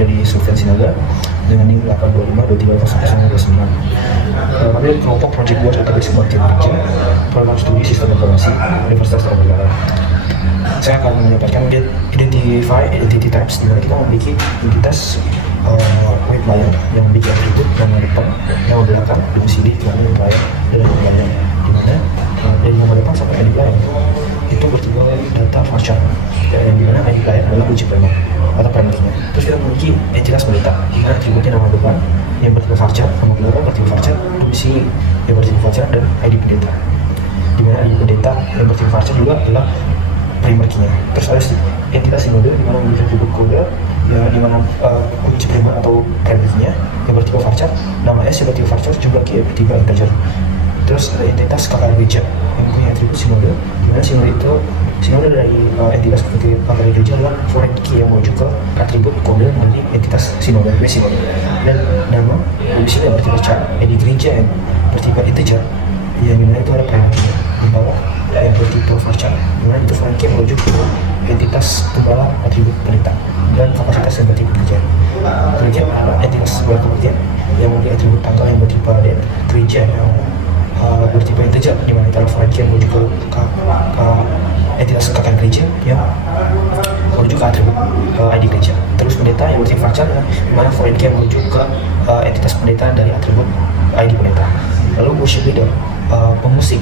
dari Sultan Sinaga dengan NIM 825230199. Kami kelompok project buat database kematian kerja program studi sistem informasi Universitas Tarumanagara. Saya akan menyampaikan identify identity types, di mana kita memiliki identitas web layer yang memiliki atribut nama depan, nama belakang, domisili, kelamin layer, dan nama layer, di mana dari nama depan sampai ID layer itu bertiga data varchar, di mana ID layer adalah kunci primer atau primernya. Terus kita memiliki entitas pendeta, di mana atributnya nama depan yang bertiga varchar, nama belakang bertiga varchar, domisili yang bertiga varchar, dan ID pendeta, di mana ID pendeta yang bertiga varchar juga adalah primer key-nya. Terus ada entitas sinode, di mana memiliki atribut kode ya, di mana kunci primer atau primer key-nya yang bertipe varchar, nama S yang bertipe varchar, jumlah key yang bertipe integer. Terus ada entitas kakak gereja yang punya atribut sinode, di mana sinode dari entitas kakak gereja adalah foreign key yang merujuk ke atribut kode dari entitas sinode, dan nama domisili yang bertipe char, ID gereja yang bertipe integer, yang dimana itu ada primer key di bawah yang bertipe varchar, dimana itu foreign key merujuk ke entitas pembawa atribut pendeta, dan kapasitas yang bertipe gereja. Gereja adalah entitas sebuah kematian yang memiliki atribut tanggal yang bertipe gereja yang bertipe integer, dimana itu adalah foreign key merujuk ke entitas kakak gereja yang merujuk ke atribut ID gereja. Terus pendeta yang bertipe varchar, dimana foreign key merujuk ke entitas pendeta dari atribut ID pendeta. Lalu worship leader, pemusik,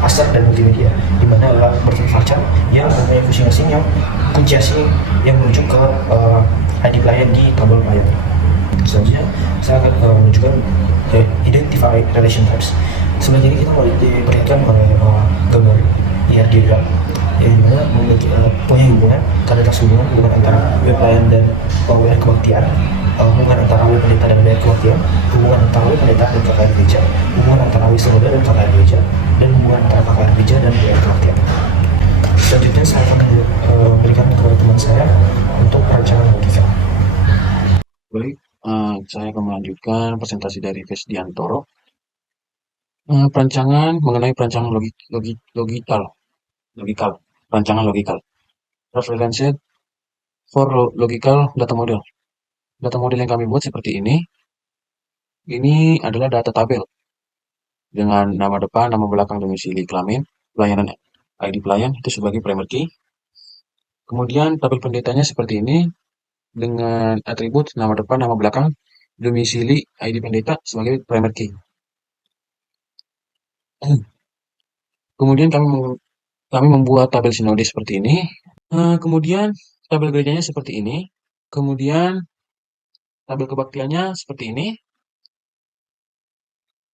asar dan multimedia, di mana adalah bertipe varchar yang mempunyai fungsi asing yang kunci asing yang merujuk ke ID client di tabel client. Selanjutnya saya akan menunjukkan identify relation types. Sebenarnya kita mulai diperlihatkan oleh gambar diagram yang dimana memiliki punya hubungan, hubungan antara web client dan wilayah kebaktian, hubungan antara web pendeta dan wilayah kebaktian, hubungan antara web pendeta dan KKR gereja, hubungan antara web sinode dan KKR gereja, dan hubungan antara KKR gereja dan wilayah kebaktian. Selanjutnya saya akan memberikan kepada teman saya untuk perancangan logika. Baik, saya akan melanjutkan presentasi dari Fesdiantoro. Perancangan mengenai perancangan logikal, perancangan logikal. Reference for logical data model. Data model yang kami buat seperti ini. Ini adalah data tabel dengan nama depan, nama belakang, domisili, kelamin, pelayanan ID pelayan itu sebagai primary key. Kemudian tabel pendetanya seperti ini dengan atribut nama depan, nama belakang, domisili, ID pendeta sebagai primary key. Kemudian kami membuat tabel sinode seperti ini. Kemudian tabel gerejanya seperti ini. Kemudian tabel kebaktiannya seperti ini.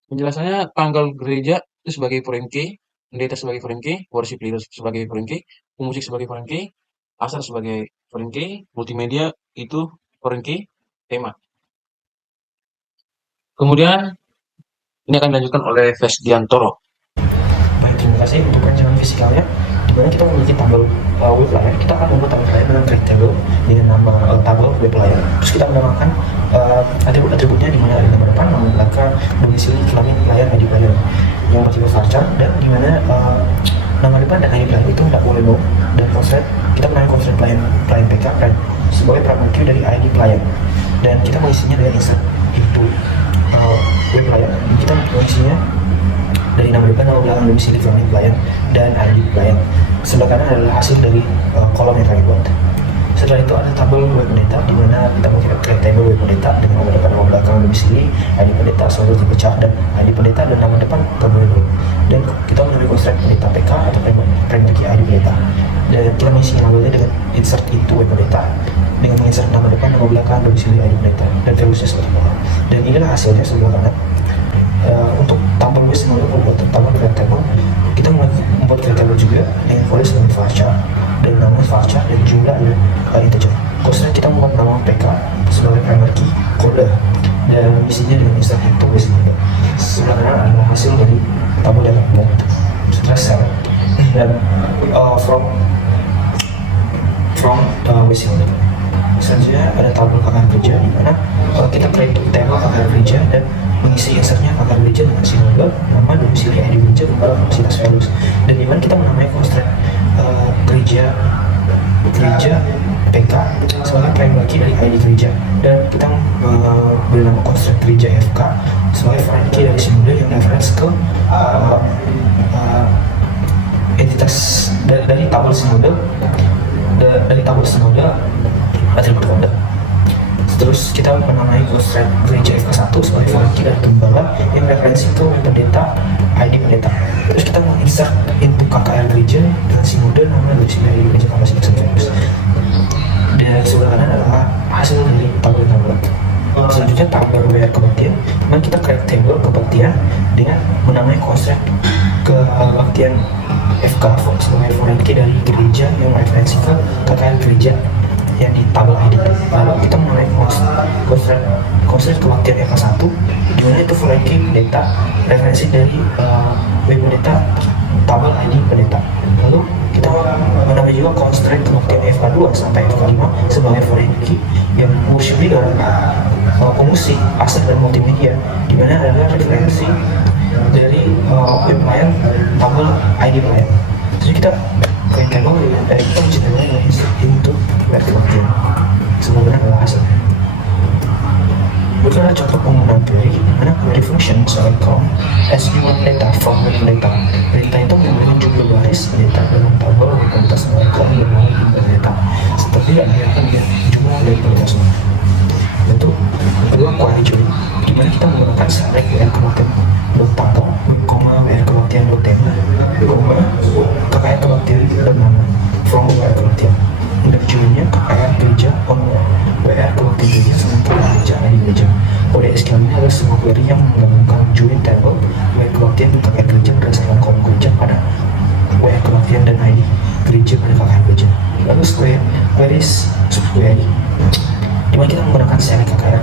Penjelasannya tanggal gereja itu sebagai foreign key, pendeta sebagai foreign key, worship leader sebagai foreign key, pemusik sebagai foreign key, asar sebagai foreign key, multimedia itu foreign key, tema. Kemudian ini akan dilanjutkan oleh Fesdiantoro. Baik, terima kasih untuk perancangan fisikalnya, di mana kita memiliki tabel web layer. Kita akan membuat tabel layer dengan create table dengan nama tabel web layer. Terus kita menamakan atribut-atributnya, di mana ada nama depan, nama belakang, domisili, kelamin, pelayan, ID pelayan yang bertipe varchar, dan di mana nama depan dan ID pelayan itu tidak boleh no, dan constraint kita menambah constraint pelayan PK sebagai primary key dari ID pelayan, dan kita mengisinya dengan insert into web layer. Kita mengisinya dari nama depan, nama belakang, domisili, kelamin, pelayan, dan ID pelayan. Sebelah kanan adalah hasil dari kolom yang kami buat. Setelah itu ada tabel web pendeta, di mana kita menggunakan create table web pendeta dengan nama depan, nama belakang, domisili, ID pendeta selalu tipe char, dan ID pendeta dan nama depan tabel web. Dan kita mengambil constraint pendeta PK atau primary key ID pendeta. Dan kita mengisi labelnya dengan insert into web pendeta dengan menginsert nama depan, nama belakang, domisili, ID pendeta, dan valuesnya seperti bawah. Dan inilah hasilnya sebelah kanan. Untuk tabel base membuat tabel create table, kita membuat create table juga dengan values dengan varchar, dan nama varchar dan jumlah integer. Constraint kita membuat nama PK sebagai primary key kode, dan isinya dengan insert into base. Sebelah kanan adalah hasil dari tabel yang terbuat setelah sel, dan from base. Selanjutnya ada tabel kakak gereja, di mana kita create table kakak gereja dan mengisi insertnya kakak gereja dengan sinode, nama, domisili, ID gereja, gambar, kapasitas values, dan di mana kita menamai constraint gereja PK sebagai primary key dari ID gereja, dan kita beri nama constraint gereja FK sebagai foreign key dari sinode yang reference ke entitas dari tabel sinode atribut kode. Terus kita menamai constraint gereja FK1 sebagai foreign key dari gembala yang referensi ke pendeta ID pendeta. Terus kita menginsert input KKR gereja dan sinode nama dari gereja kapasitas campus. Dan sebelah kanan adalah hasil dari tabel. Selanjutnya tabel WR kebaktian. Kemudian kita create table kebaktian dengan menamai constraint kebaktian FK sebagai foreign key dari gereja yang referensi ke KKR gereja yang di tabel ID. Lalu kita menamai constraint kebaktian FK1 di mana itu foreign key pendeta referensi dari web pendeta tabel ID pendeta. Lalu kita menamai juga constraint kebaktian FK2 sampai FK5 sebagai foreign key yang worship leader pengusik aset dan multimedia, di mana adalah referensi dari web pelayan tabel ID pelayan. Jadi kita create table kita menciptakan untuk web kebaktian. Semoga adalah hasil. Berikutnya contoh penggunaan query, di mana query function sebagai count as human data from data. Data itu memberikan jumlah baris data dalam tabel kualitas sebagai count yang mau data, seperti tidak biarkan dia jumlah dari kualitas semua. Itu kedua query join, di mana kita menggunakan select WR kebaktian dot tanggal, WR kebaktian dot tema, KKR kebaktian dan nama from WR kebaktian. Untuk joinnya KKR gereja on WR kebaktian gereja sama gereja ID gereja. Kode SQL ini adalah sebuah query yang menggabungkan join table WR kebaktian dan KKR gereja berdasarkan kolom gereja pada WR kebaktian dan ID gereja pada KKR gereja. Lalu queries subquery, dimana kita menggunakan select KKR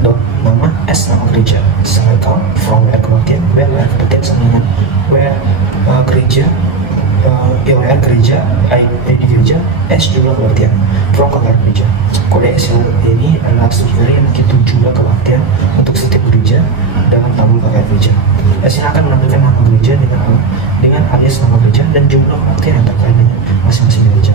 dot nama s nama gereja sebagai count from WR kebaktian WR kebaktian sama dengan WR gereja WR gereja ID gereja s jumlah kebaktian from KKR gereja. Kode SQL ini adalah subquery yang menghitung jumlah kebaktian untuk setiap gereja dalam tabel KKR gereja. S ini akan menampilkan nama gereja dengan alias nama gereja dan jumlah kebaktian yang terkait dengan masing-masing gereja.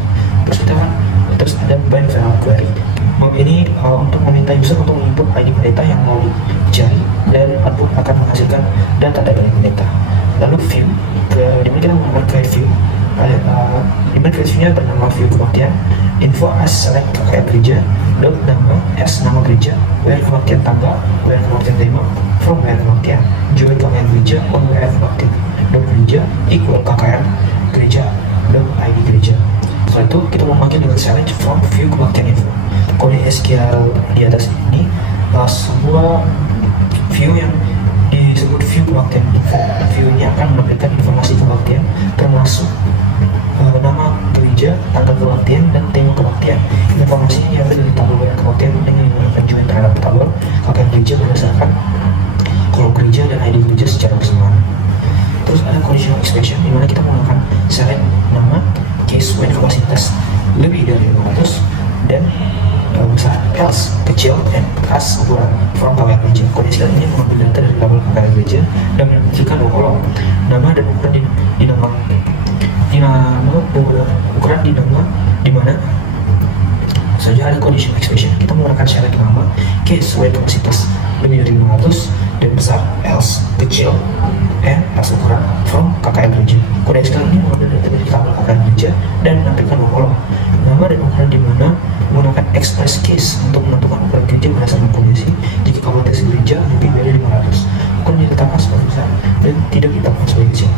Terus ada bind variable query. Ini untuk meminta user untuk menginput ID pendeta yang mau dicari, dan output akan menghasilkan data dari pendeta. Lalu view, dimana kita menggunakan create view, dimana create view-nya bernama view kebaktian info as select KKR gereja dot nama s nama gereja WR kebaktian tanggal WR kebaktian tema from WR kebaktian join KKR gereja on WR kebaktian dot gereja equal KKR gereja dot ID gereja. Setelah itu kita memanggil dengan select from view kebaktian info. Kode SQL di atas ini sebuah view yang disebut view kebaktian info. View ini akan menampilkan informasi kebaktian termasuk nama gereja, tanggal kebaktian, dan tema kebaktian. Informasinya diambil dari tabel WR kebaktian dengan menggunakan join terhadap tabel KKR gereja berdasarkan kolom gereja dan ID gereja secara bersamaan. Terus ada conditional expression, di mana kita menggunakan select nama case when kapasitas lebih dari 500 dan besar else kecil and as ukuran from KKR gereja. Kode SQL ini mengambil data dari tabel KKR gereja dan menunjukkan dua kolom nama dan ukuran di nama ukuran di mana saja ada conditional expression. Kita menggunakan syarat nama case when kapasitas lebih dari 500 dan besar else kecil and as ukuran from KKR gereja. Kode SQL ini mengambil data dari tabel KKR gereja dan menampilkan dua kolom nama dan ukuran di mana menggunakan express case untuk menentukan ukuran gereja berdasarkan kondisi jika kapasitas gereja lebih dari 500. Ukuran ditetapkan sebagai besar dan tidak ditetapkan sebagai kecil.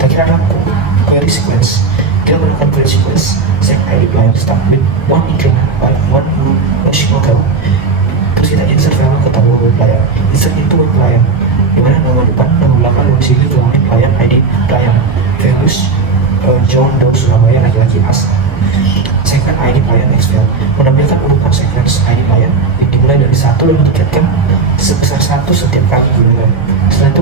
Kita kira adalah query sequence. Kita menggunakan query sequence set ID line start with one increment by one logical. Terus kita insert variable ke tabel web player, insert into web player, dimana nama depan, nama belakang, domisili, kelamin player, ID player, values John Daud Surabaya laki-laki as. Second ID player XML menampilkan urutan sequence ID player yang dimulai dari 1 dan ditingkatkan sebesar 1 setiap kali gunakan. Setelah itu